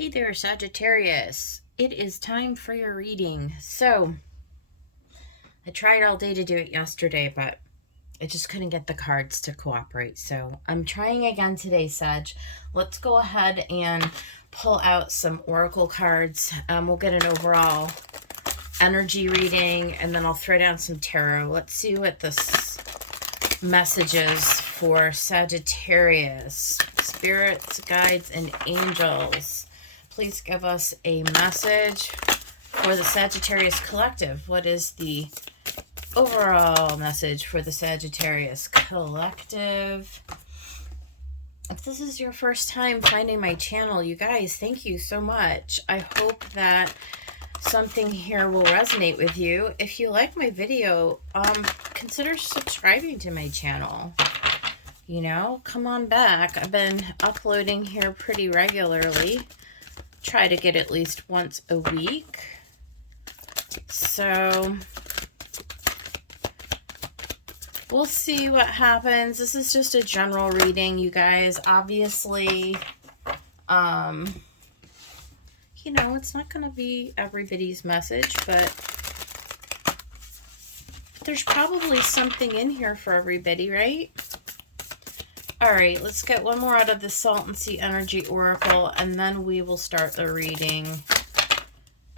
Hey there, Sagittarius. It is time for your reading. So, I tried all day to do it yesterday, but I just couldn't get the cards to cooperate. So, I'm trying again today, Sag. Let's go ahead and pull out some oracle cards. We'll get an overall energy reading, and then I'll throw down some tarot. Let's see what this message is for Sagittarius. Spirits, guides, and angels. Please give us a message for the Sagittarius Collective. What is the overall message for the Sagittarius Collective? If this is your first time finding my channel, you guys, thank you so much. I hope that something here will resonate with you. If you like my video, consider subscribing to my channel. You know, come on back. I've been uploading here pretty regularly. Try to get at least once a week. So we'll see what happens. This is just a general reading, you guys. Obviously, you know, it's not going to be everybody's message, but there's probably something in here for everybody, right? All right, let's get one more out of the Salt and Sea Energy Oracle, and then we will start the reading.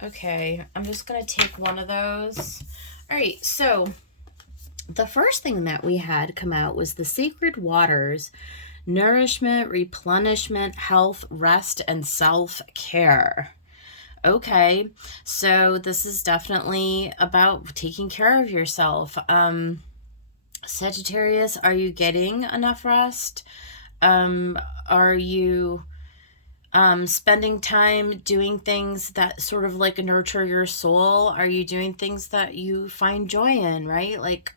Okay, I'm just going to take one of those. All right, so the first thing that we had come out was the Sacred Waters, Nourishment, Replenishment, Health, Rest, and Self-Care. Okay, so this is definitely about taking care of yourself. Sagittarius, are you getting enough rest? Are you spending time doing things that sort of like nurture your soul? Are you doing things that you find joy in, right? Like,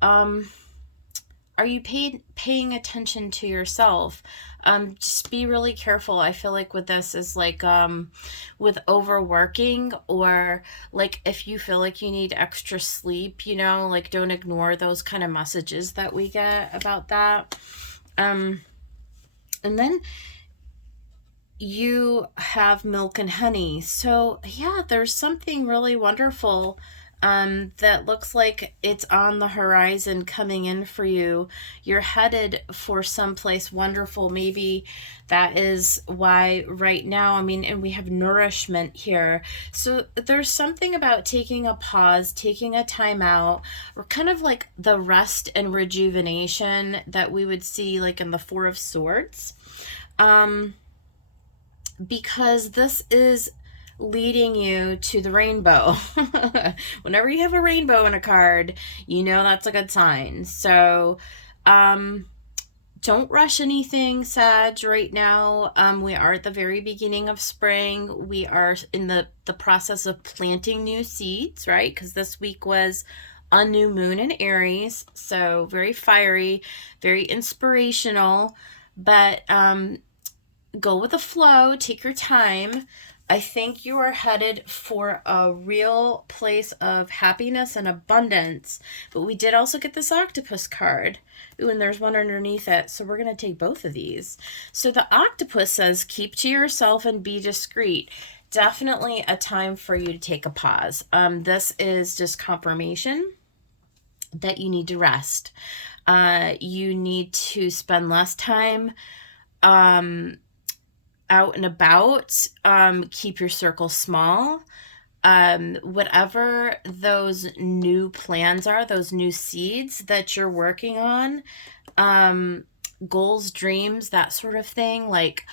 are you paying attention to yourself? Just be really careful. I feel like with this is like with overworking, or like if you feel like you need extra sleep, you know, like don't ignore those kind of messages that we get about that. And then you have milk and honey. So yeah, there's something really wonderful that looks like it's on the horizon coming in for you. You're headed for someplace wonderful. Maybe that is why right now, I mean, and we have nourishment here. So there's something about taking a pause, taking a time out, or kind of like the rest and rejuvenation that we would see like in the Four of Swords. Because this is leading you to the rainbow. Whenever you have a rainbow in a card, you know that's a good sign. So don't rush anything, Sag, right now. We are at the very beginning of spring. We are in the process of planting new seeds, right? Because this week was a new moon in Aries. So very fiery, very inspirational. But go with the flow. Take your time. I think you are headed for a real place of happiness and abundance. But we did also get this octopus card. Ooh, and there's one underneath it. So we're going to take both of these. So the octopus says, keep to yourself and be discreet. Definitely a time for you to take a pause. This is just confirmation that you need to rest. You need to spend less time out and about. Keep your circle small. Whatever those new plans are, those new seeds that you're working on, goals, dreams, that sort of thing, like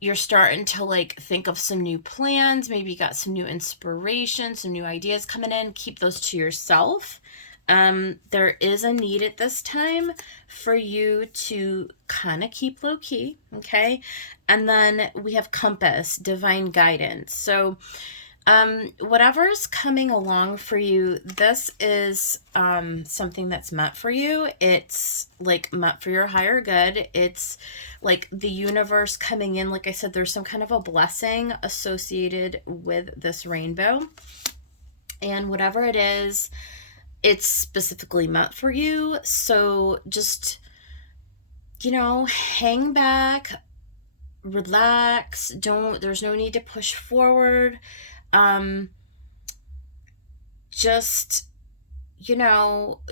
you're starting to like think of some new plans, maybe you got some new inspiration, some new ideas coming in. Keep those to yourself. There is a need at this time for you to kind of keep low key, okay? And then we have compass, divine guidance. So, whatever's coming along for you, this is, something that's meant for you. It's like meant for your higher good. It's like the universe coming in. Like I said, there's some kind of a blessing associated with this rainbow, and whatever it is, it's specifically meant for you. So just, you know, hang back, relax. There's no need to push forward. Just,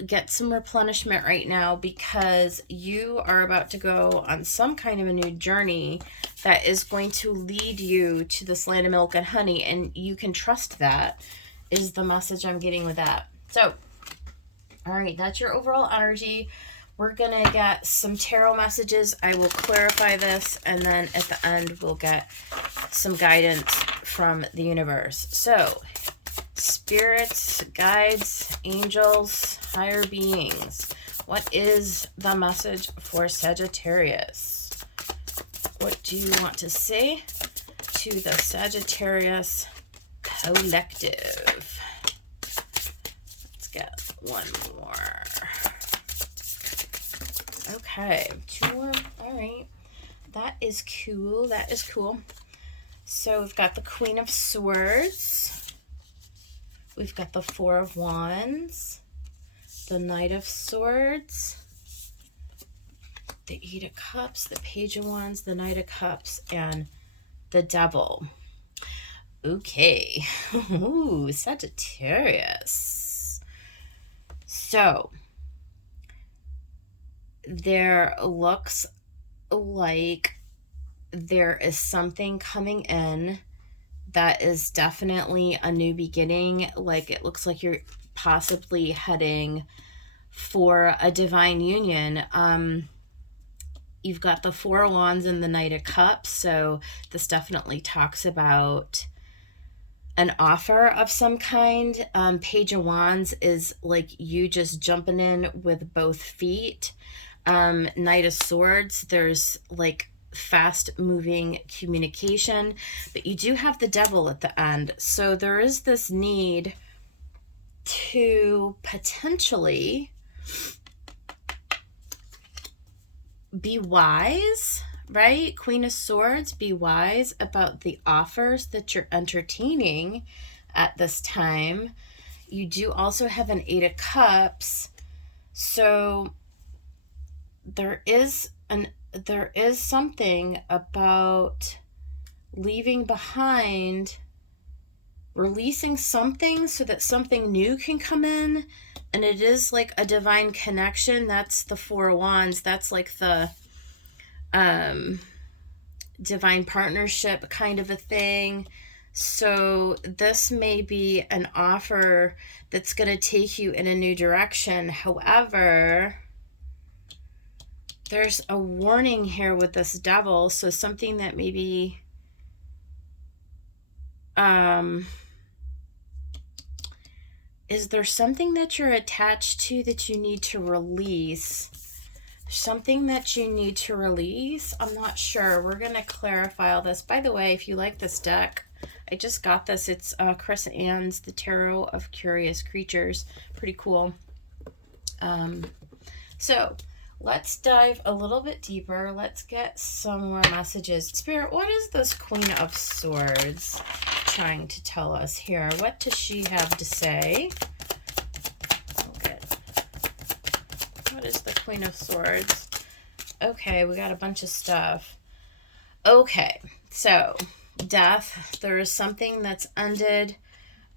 get some replenishment right now, because you are about to go on some kind of a new journey that is going to lead you to this land of milk and honey, and you can trust that, is the message I'm getting with that. So, all right, that's your overall energy. We're going to get some tarot messages. I will clarify this, and then at the end, we'll get some guidance from the universe. So, spirits, guides, angels, higher beings, what is the message for Sagittarius? What do you want to say to the Sagittarius collective? Let's get one more. Okay, 2 more. All right, that is cool. That is cool. So we've got the Queen of Swords. We've got the Four of Wands, the Knight of Swords, the Eight of Cups, the Page of Wands, the Knight of Cups, and the Devil. Okay. Ooh, Sagittarius. So, there looks like there is something coming in that is definitely a new beginning. Like, it looks like you're possibly heading for a divine union. You've got the Four of Wands and the Knight of Cups, so this definitely talks about an offer of some kind. Page of Wands is like you just jumping in with both feet. Knight of Swords, there's like fast moving communication, but you do have the Devil at the end. So there is this need to potentially be wise, right? Queen of Swords, be wise about the offers that you're entertaining at this time. You do also have an Eight of Cups. So there is something about leaving behind, releasing something so that something new can come in. And it is like a divine connection. That's the Four of Wands. That's like the divine partnership kind of a thing. So this may be an offer that's going to take you in a new direction. However, there's a warning here with this Devil. So something that maybe is there something that you're attached to that you need to release? Something that you need to release? I'm not sure. We're going to clarify all this. By the way, if you like this deck, I just got this. It's Chris Ann's The Tarot of Curious Creatures. Pretty cool. So let's dive a little bit deeper. Let's get some more messages. Spirit, what is this Queen of Swords trying to tell us here? What does she have to say? Okay. What is the Queen of Swords? Okay, we got a bunch of stuff. Okay, so death. There is something that's ended.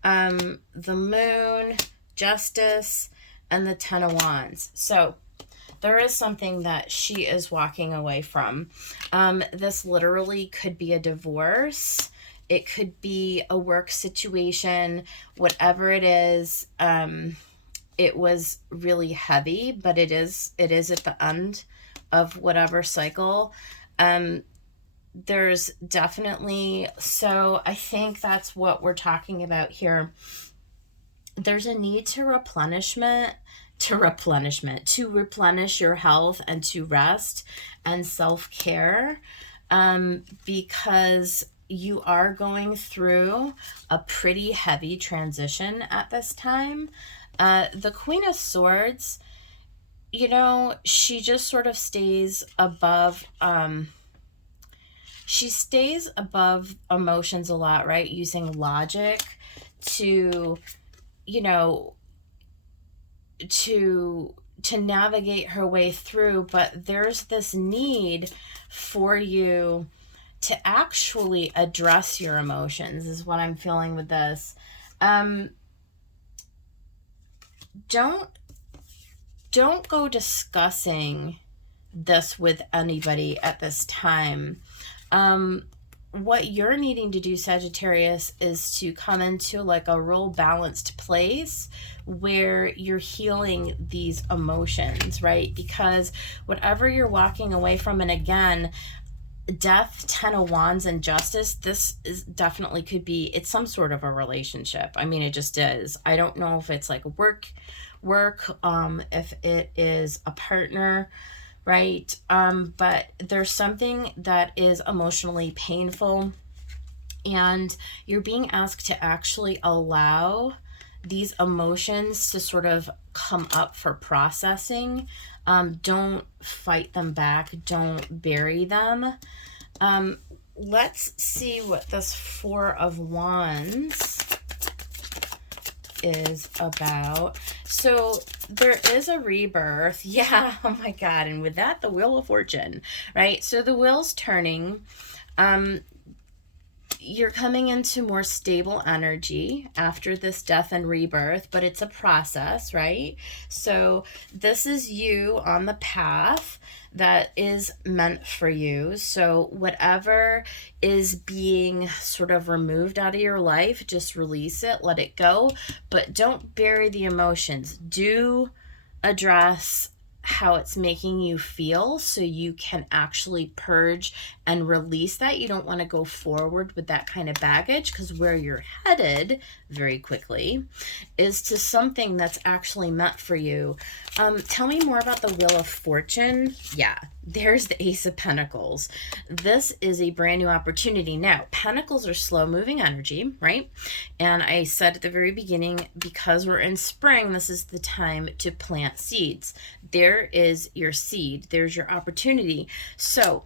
The Moon, Justice, and the Ten of Wands. So there is something that she is walking away from. This literally could be a divorce. It could be a work situation. Whatever it is, it was really heavy, but it is at the end of whatever cycle. There's definitely, so I think that's what we're talking about here. There's a need to replenish your health and to rest and self-care, because you are going through a pretty heavy transition at this time. The Queen of Swords, she just sort of stays above, she stays above emotions a lot, right? Using logic to, to navigate her way through. But there's this need for you to actually address your emotions is what I'm feeling with this. Don't go discussing this with anybody at this time. What you're needing to do, Sagittarius, is to come into like a real balanced place where you're healing these emotions, right? Because whatever you're walking away from, and again, Death, 10 of Wands, and Justice, this is definitely could be, it's some sort of a relationship. I mean, it just is. I don't know if it's like work, if it is a partner, right? But there's something that is emotionally painful, and you're being asked to actually allow these emotions to sort of come up for processing. Don't fight them back. Don't bury them. Let's see what this Four of Wands is about. So there is a rebirth. Yeah, oh my God. And with that, the Wheel of Fortune, right? So the wheel's turning. You're coming into more stable energy after this death and rebirth, but it's a process, right? So this is you on the path that is meant for you. So whatever is being sort of removed out of your life, just release it, let it go, but don't bury the emotions. Do address how it's making you feel so you can actually purge and release that. You don't want to go forward with that kind of baggage, because where you're headed very quickly is to something that's actually meant for you. Tell me more about the Wheel of Fortune. Yeah, there's the Ace of Pentacles. This is a brand new opportunity. Now, Pentacles are slow moving energy, right? And I said at the very beginning, because we're in spring, this is the time to plant seeds. There is your seed. There's your opportunity. So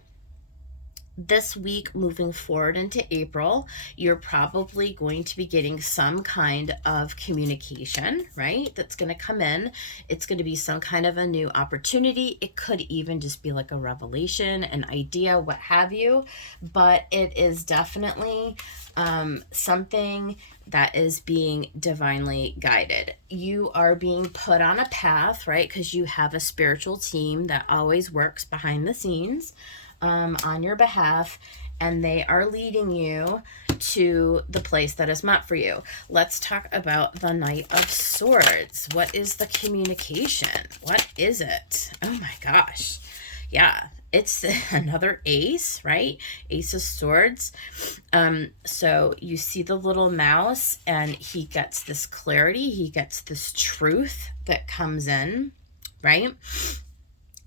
this week moving forward into April, you're probably going to be getting some kind of communication, right? That's going to come in. It's going to be some kind of a new opportunity. It could even just be like a revelation, an idea, what have you. But it is definitely something that is being divinely guided. You are being put on a path, right? Because you have a spiritual team that always works behind the scenes on your behalf, and they are leading you to the place that is meant for you. Let's talk about the Knight of Swords. What is the communication? What is it? Oh my gosh. Yeah, it's another ace, right? Ace of Swords. So you see the little mouse, and he gets this clarity. He gets this truth that comes in, right?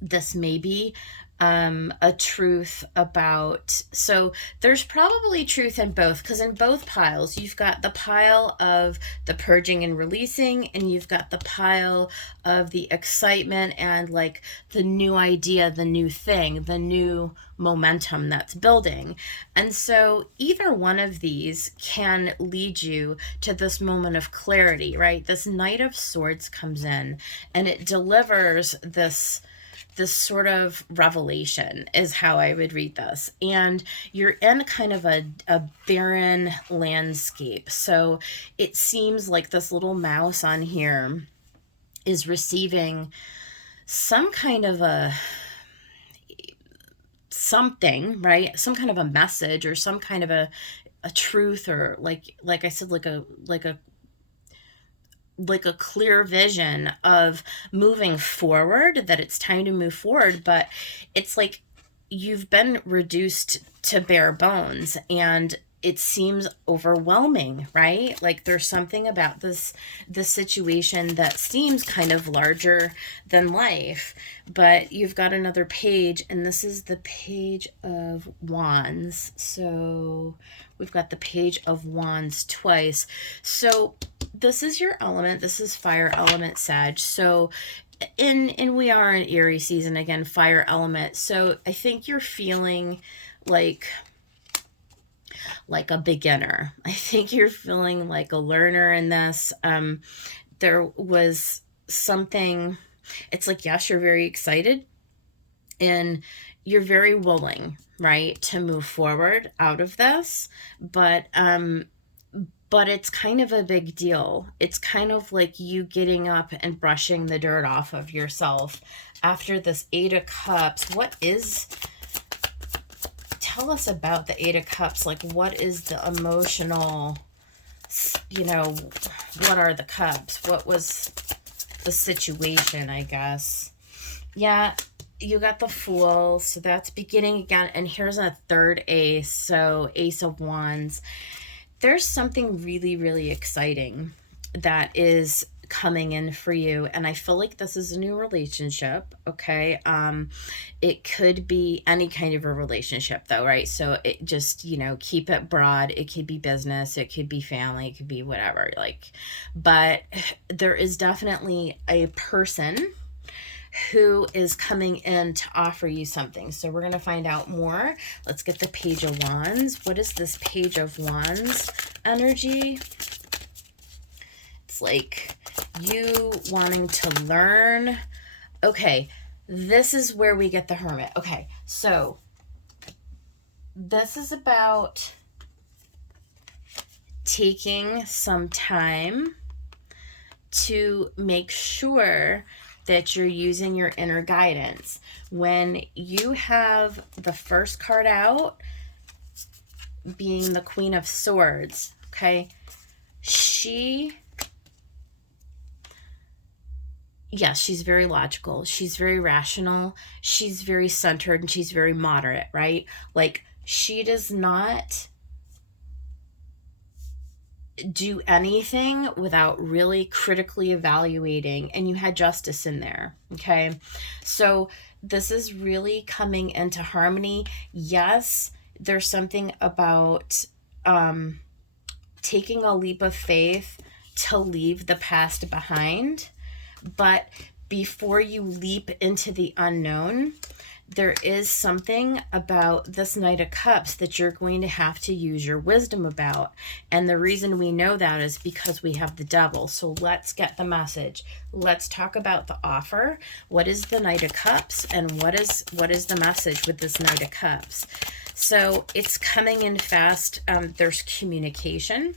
This may be a truth about, so there's probably truth in both, because in both piles you've got the pile of the purging and releasing, and you've got the pile of the excitement and like the new idea, the new thing, the new momentum that's building. And so either one of these can lead you to this moment of clarity, right? This Knight of Swords comes in and it delivers this sort of revelation is how I would read this. And you're in kind of a barren landscape. So it seems like this little mouse on here is receiving some kind of a something, right? Some kind of a message or some kind of a truth, or like I said, like a clear vision of moving forward, that it's time to move forward. But it's like you've been reduced to bare bones, and it seems overwhelming, right? Like there's something about this situation that seems kind of larger than life. But you've got another page, and this is the Page of Wands. So we've got the Page of Wands twice. So this is your element. This is fire element, Sag. So and we are in Erie season again, fire element. So I think you're feeling like a beginner. I think you're feeling like a learner in this. There was something, it's like, yes, you're very excited, and you're very willing, right, to move forward out of this, but it's kind of a big deal. It's kind of like you getting up and brushing the dirt off of yourself after this Eight of Cups. Tell us about the Eight of Cups. Like, what is the emotional, what are the cups? What was the situation, I guess? Yeah, you got the Fool, so that's beginning again. And here's a third ace, so Ace of Wands. There's something really, really exciting that is coming in for you, and I feel like this is a new relationship, okay? It could be any kind of a relationship though, right? So it just, keep it broad. It could be business, it could be family, it could be whatever, but there is definitely a person who is coming in to offer you something. So we're going to find out more. Let's get the Page of Wands. What is this Page of Wands energy? It's like you wanting to learn. Okay, this is where we get the Hermit. Okay, so this is about taking some time to make sure that you're using your inner guidance. When you have the first card out, being the Queen of Swords, okay, she's very logical. She's very rational. She's very centered, and she's very moderate, right? Like, she does not do anything without really critically evaluating, and you had Justice in there, okay? So this is really coming into harmony. Yes, there's something about taking a leap of faith to leave the past behind, but before you leap into the unknown, there is something about this Knight of Cups that you're going to have to use your wisdom about. And the reason we know that is because we have the Devil. So let's get the message. Let's talk about the offer. What is the Knight of Cups, and what is the message with this Knight of Cups? So it's coming in fast. There's communication,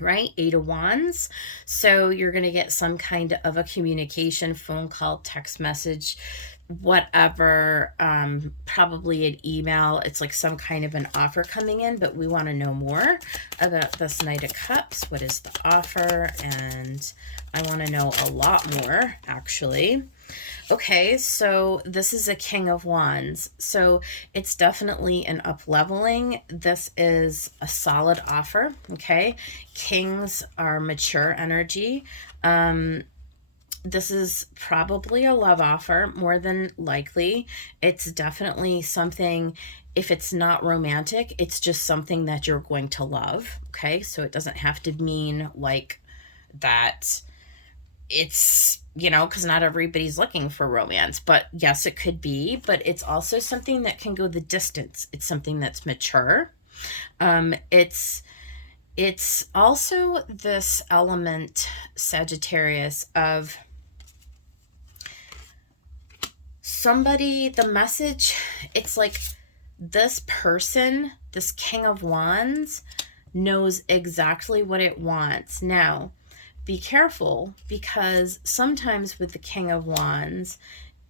right? Eight of Wands. So you're going to get some kind of a communication, phone call, text message, whatever, probably an email. It's like some kind of an offer coming in, but we want to know more about this Knight of Cups. What is the offer? And I want to know a lot more, actually. Okay, so this is a King of Wands. So it's definitely an up-leveling. This is a solid offer, okay? Kings are mature energy. This is probably a love offer, more than likely. It's definitely something, if it's not romantic, it's just something that you're going to love, okay? So it doesn't have to mean like that it's, because not everybody's looking for romance, but yes, it could be, but it's also something that can go the distance. It's something that's mature. It's also this element, Sagittarius, of somebody, the message, it's like this person, this King of Wands, knows exactly what it wants. Now, be careful, because sometimes with the King of Wands,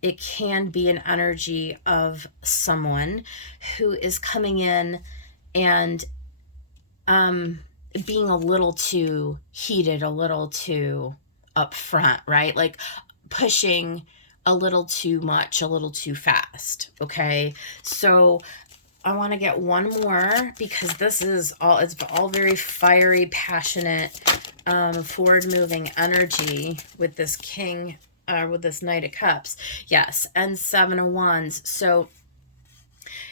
it can be an energy of someone who is coming in and being a little too heated, a little too upfront, right? Like pushing a little too much, a little too fast, okay? So I want to get one more, because this is it's all very fiery, passionate, forward-moving energy with this King, with this Knight of Cups. Yes, and Seven of Wands. So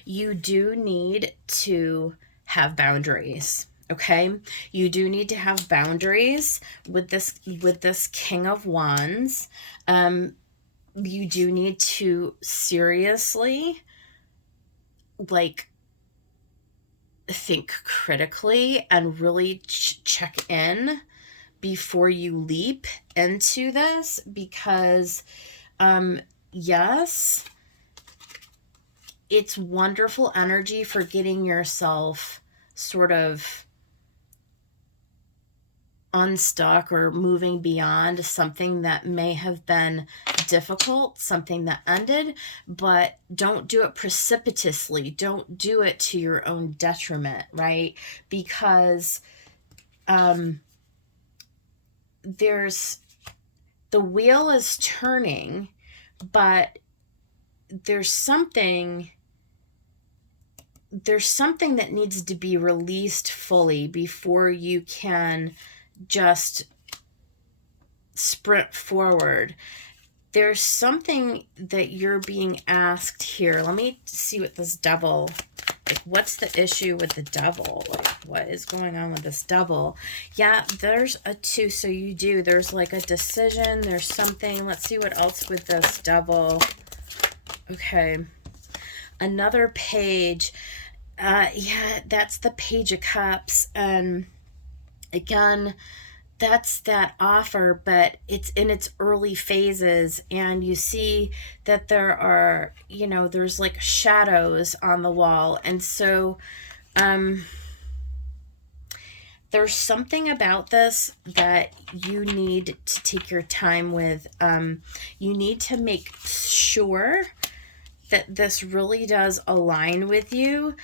you do need to have boundaries, okay? You do need to have boundaries with this King of Wands. You do need to seriously, like, think critically and really check in before you leap into this, because yes, it's wonderful energy for getting yourself sort of unstuck or moving beyond something that may have been difficult, something that ended, but don't do it precipitously. Don't do it to your own detriment, right? Because there's the wheel is turning, but there's something that needs to be released fully before you can just sprint forward. There's something that you're being asked here. Let me see what this Devil, like, what's the issue with the Devil? Like, what is going on with this Devil? Yeah, there's a 2, so you do. There's like a decision. There's something. Let's see what else with this Devil. Okay. Another page. Yeah, that's the Page of Cups. And again, that's that offer, but it's in its early phases, and you see that there are, there's like shadows on the wall. And so there's something about this that you need to take your time with. You need to make sure that this really does align with you.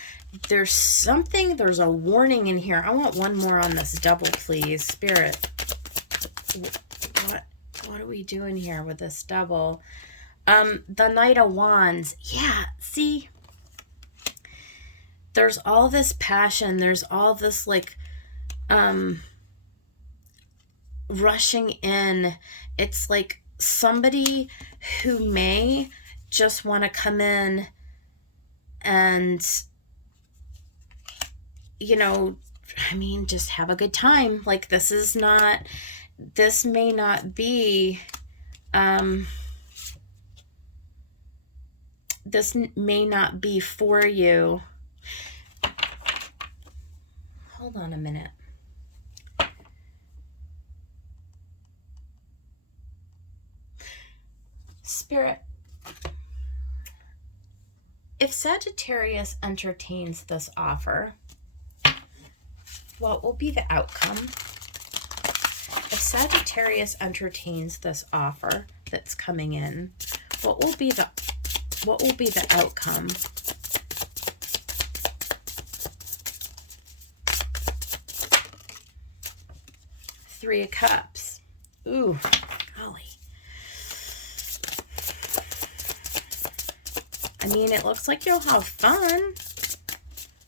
There's a warning in here. I want one more on this Devil, please. Spirit, what are we doing here with this Devil? The Knight of Wands. Yeah, see? There's all this passion. There's all this, like, rushing in. It's like somebody who may just want to come in and, just have a good time. Like, this may not be, this may not be for you. Hold on a minute. Spirit, if Sagittarius entertains this offer, what will be the outcome? If Sagittarius entertains this offer that's coming in, what will be the outcome? Three of Cups. Ooh, golly. It looks like you'll have fun.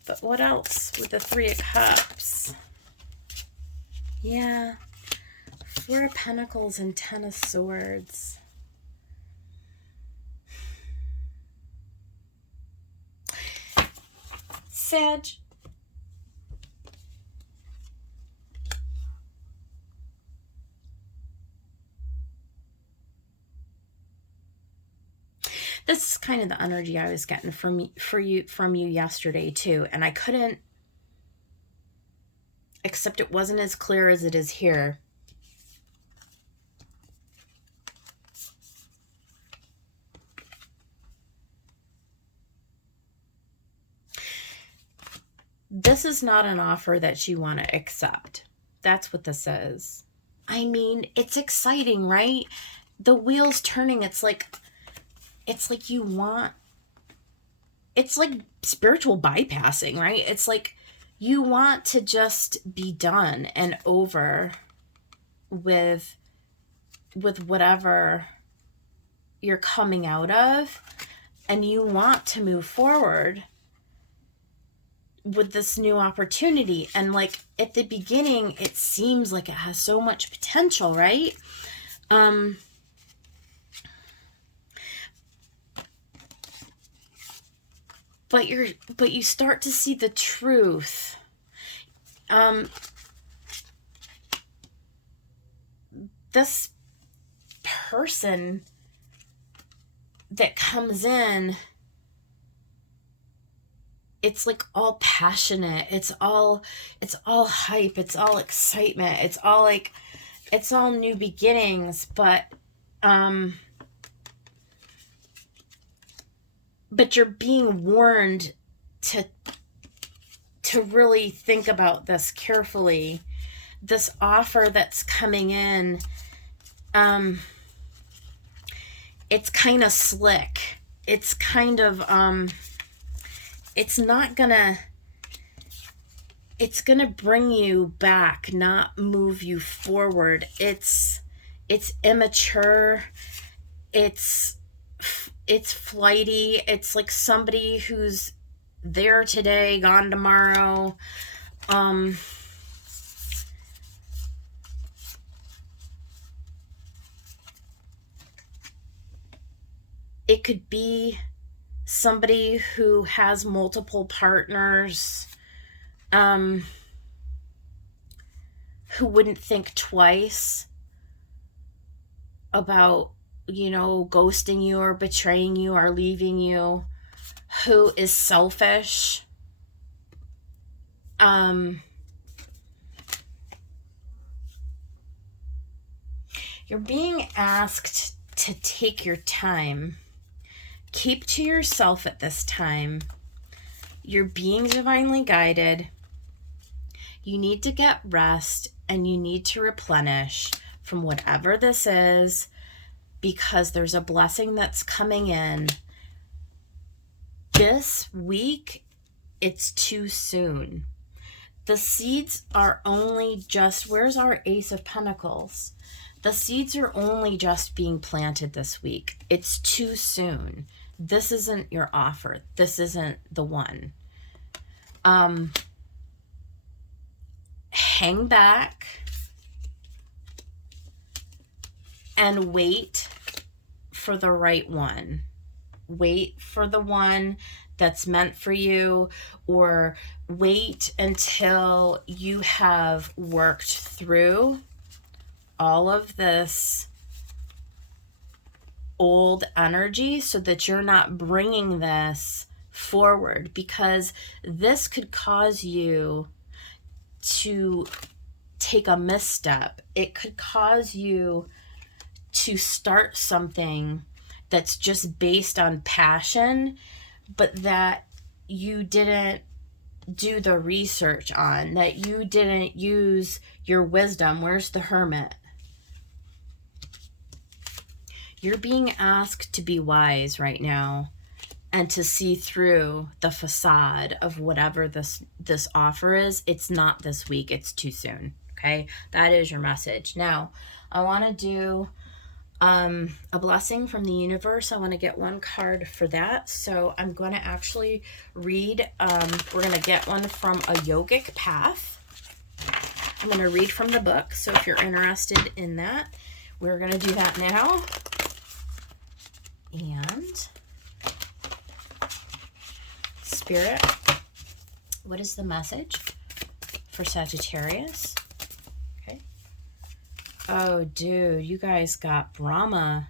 But what else with the Three of Cups? Yeah. Four of Pentacles and 10 of Swords. Sag. This is kind of the energy I was getting from you yesterday too, and I couldn't, except it wasn't as clear as it is here. This is not an offer that you want to accept. That's what this is. It's exciting, right? The wheel's turning. It's like you want, it's like spiritual bypassing, right? It's like you want to just be done and over with whatever you're coming out of, and you want to move forward with this new opportunity. And like at the beginning, it seems like it has so much potential, right? But you start to see the truth. This person that comes in, it's like all passionate. It's all hype. It's all excitement. It's all new beginnings. But but you're being warned to really think about this carefully. This offer that's coming in, it's kind of slick. It's kind of, it's gonna bring you back, not move you forward. It's immature. It's flighty. It's like somebody who's there today, gone tomorrow. It could be somebody who has multiple partners, who wouldn't think twice about, ghosting you or betraying you or leaving you, who is selfish. You're being asked to take your time. Keep to yourself at this time. You're being divinely guided. You need to get rest and you need to replenish from whatever this is, because there's a blessing that's coming in. This week, it's too soon. The seeds are only just, where's our Ace of Pentacles? The seeds are only just being planted this week. It's too soon. This isn't your offer. This isn't the one. Hang back and wait for the right one. Wait for the one that's meant for you, or wait until you have worked through all of this old energy so that you're not bringing this forward, because this could cause you to take a misstep. It could cause you to start something that's just based on passion, but that you didn't do the research on, that you didn't use your wisdom. Where's the Hermit? You're being asked to be wise right now and to see through the facade of whatever this offer is. It's not this week. It's too soon. Okay? That is your message. Now, I want to do a blessing from the universe. I want to get one card for that. So I'm going to actually read, we're going to get one from A Yogic Path. I'm going to read from the book. So if you're interested in that, we're going to do that now. And Spirit, what is the message for Sagittarius? Okay. Oh, dude, you guys got Brahma.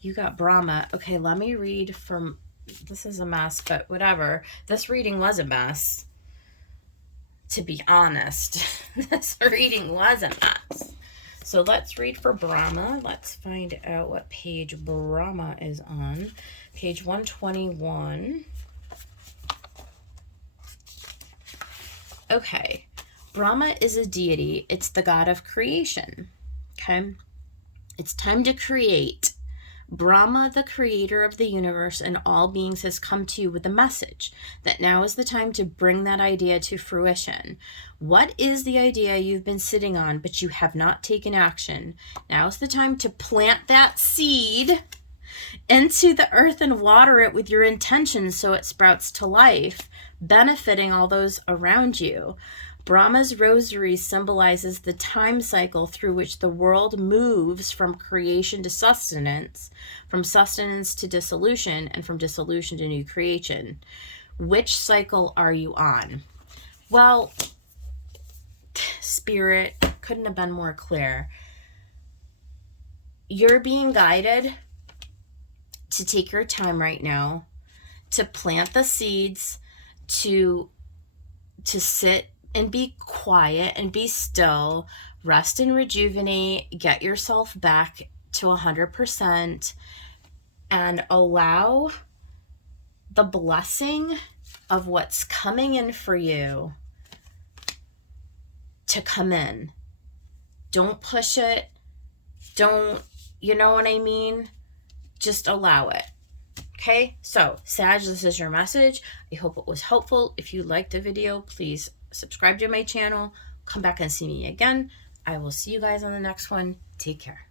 You got Brahma. Okay, let me read from, this is a mess, but whatever. This reading was a mess, to be honest. This reading was a mess. So let's read for Brahma. Let's find out what page Brahma is on. Page 121. Okay. Brahma is a deity. It's the god of creation. Okay. It's time to create. Brahma, the creator of the universe and all beings, has come to you with a message that now is the time to bring that idea to fruition. What is the idea you've been sitting on but you have not taken action? Now is the time to plant that seed into the earth and water it with your intentions so it sprouts to life, benefiting all those around you. Brahma's rosary symbolizes the time cycle through which the world moves from creation to sustenance, from sustenance to dissolution, and from dissolution to new creation. Which cycle are you on? Well, Spirit, couldn't have been more clear. You're being guided to take your time right now, to plant the seeds, to sit and be quiet and be still, rest and rejuvenate, get yourself back to 100%, and allow the blessing of what's coming in for you to come in. Don't push it. Don't, you know what I mean? Just allow it. Okay, so Sag, this is your message. I hope it was helpful. If you liked the video, please subscribe to my channel. Come back and see me again. I will see you guys on the next one. Take care.